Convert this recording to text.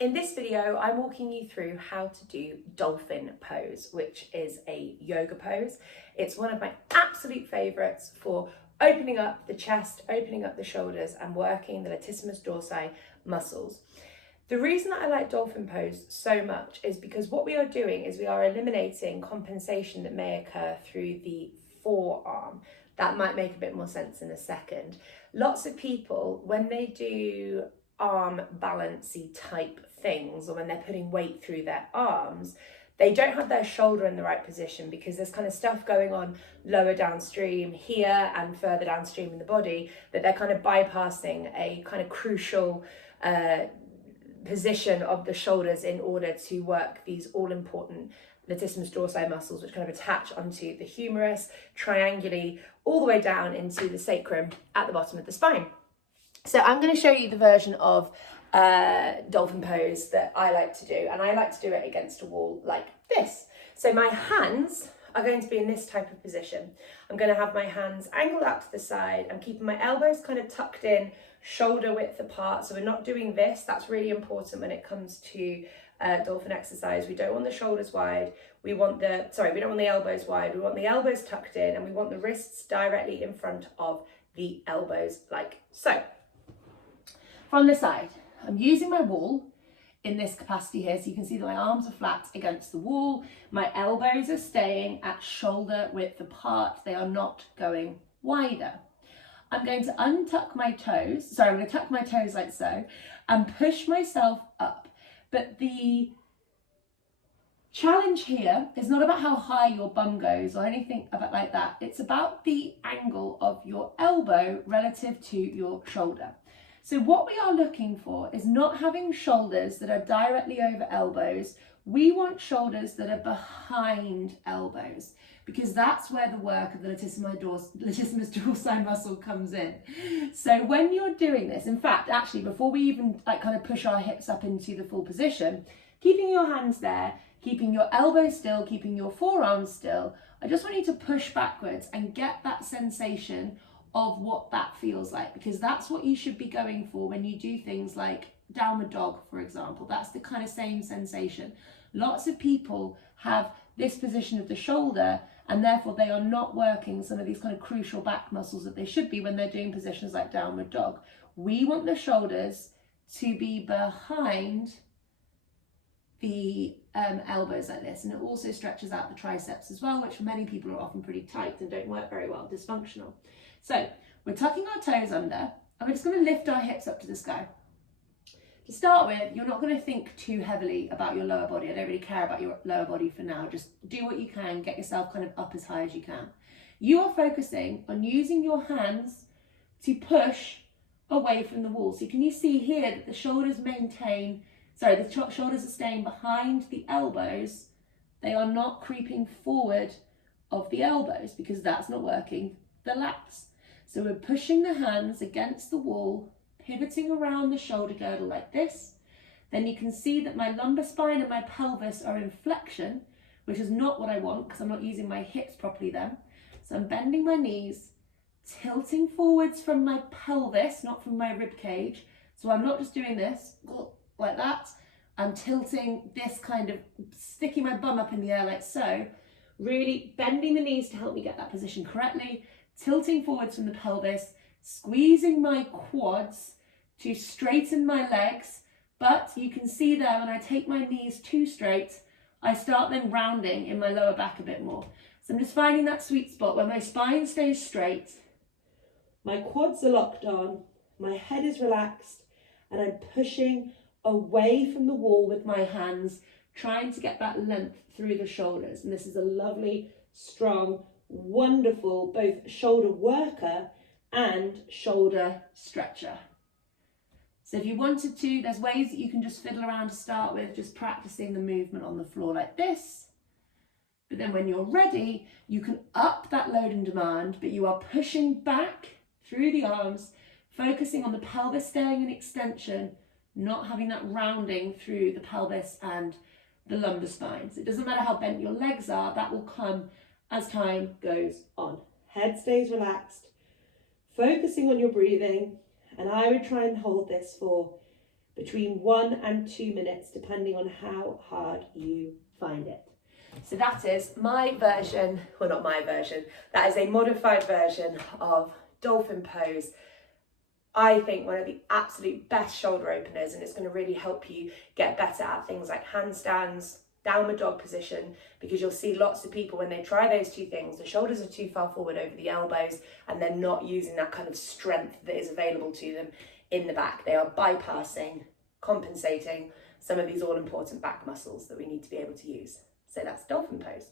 In this video, I'm walking you through how to do Dolphin pose, which is a yoga pose. It's one of my absolute favorites for opening up the chest, opening up the shoulders, and working the latissimus dorsi muscles. The reason that I like Dolphin pose so much is because what we are doing is we are eliminating compensation that may occur through the forearm. That might make a bit more sense in a second. Lots of people, when they do arm balancy type things, or when they're putting weight through their arms, they don't have their shoulder in the right position because there's kind of stuff going on lower downstream here and further downstream in the body that they're kind of bypassing a kind of crucial position of the shoulders in order to work these all-important latissimus dorsi muscles, which kind of attach onto the humerus triangulate all the way down into the sacrum at the bottom of the spine. So I'm going to show you the version of Dolphin pose that I like to do, and I like to do it against a wall like this. So my hands are going to be in this type of position. I'm going to have my hands angled out to the side. I'm keeping my elbows kind of tucked in, shoulder width apart. So we're not doing this. That's really important when it comes to Dolphin exercise. We don't want the shoulders wide. We don't want the elbows wide. We want the elbows tucked in, and we want the wrists directly in front of the elbows like so. From the side, I'm using my wall in this capacity here, so you can see that my arms are flat against the wall. My elbows are staying at shoulder width apart. They are not going wider. I'm going to untuck my toes. I'm going to tuck my toes like so and push myself up. But the challenge here is not about how high your bum goes or anything about like that. It's about the angle of your elbow relative to your shoulder. So what we are looking for is not having shoulders that are directly over elbows. We want shoulders that are behind elbows, because that's where the work of the latissimus dorsi muscle comes in. So when you're doing this, in fact, actually, before we even kind of push our hips up into the full position, keeping your hands there, keeping your elbows still, keeping your forearms still, I just want you to push backwards and get that sensation of what that feels like, because that's what you should be going for when you do things like downward dog, for example. That's the kind of same sensation. Lots of people have this position of the shoulder, and therefore they are not working some of these kind of crucial back muscles that they should be when they're doing positions like downward dog. We want the shoulders to be behind the elbows like this, and it also stretches out the triceps as well, which for many people are often pretty tight and don't work very well, dysfunctional. So we're tucking our toes under, and we're just going to lift our hips up to the sky. To start with, you're not going to think too heavily about your lower body. I don't really care about your lower body for now. Just do what you can, get yourself kind of up as high as you can. You are focusing on using your hands to push away from the wall. So can you see here that the shoulders shoulders are staying behind the elbows. They are not creeping forward of the elbows, because that's not working the lats. So we're pushing the hands against the wall, pivoting around the shoulder girdle like this. Then you can see that my lumbar spine and my pelvis are in flexion, which is not what I want because I'm not using my hips properly then. So I'm bending my knees, tilting forwards from my pelvis, not from my rib cage. So I'm not just doing this like that. I'm tilting this, kind of sticking my bum up in the air like so, really bending the knees to help me get that position correctly, tilting forwards from the pelvis, squeezing my quads to straighten my legs. But you can see there, when I take my knees too straight, I start then rounding in my lower back a bit more. So I'm just finding that sweet spot where my spine stays straight, my quads are locked on, my head is relaxed, and I'm pushing away from the wall with my hands, trying to get that length through the shoulders. And this is a lovely, strong, wonderful both shoulder worker and shoulder stretcher. So if you wanted to, there's ways that you can just fiddle around to start with, just practicing the movement on the floor like this. But then when you're ready, you can up that load and demand, but you are pushing back through the arms, focusing on the pelvis staying in extension, not having that rounding through the pelvis and the lumbar spine. So it doesn't matter how bent your legs are, that will come as time goes on. Head stays relaxed, focusing on your breathing, and I would try and hold this for between 1 and 2 minutes, depending on how hard you find it. So that is my version, well, not my version, that is a modified version of Dolphin pose. I think one of the absolute best shoulder openers, and it's going to really help you get better at things like handstands, downward dog position, because you'll see lots of people when they try those two things, the shoulders are too far forward over the elbows and they're not using that kind of strength that is available to them in the back. They are bypassing, compensating some of these all important back muscles that we need to be able to use. So that's Dolphin pose.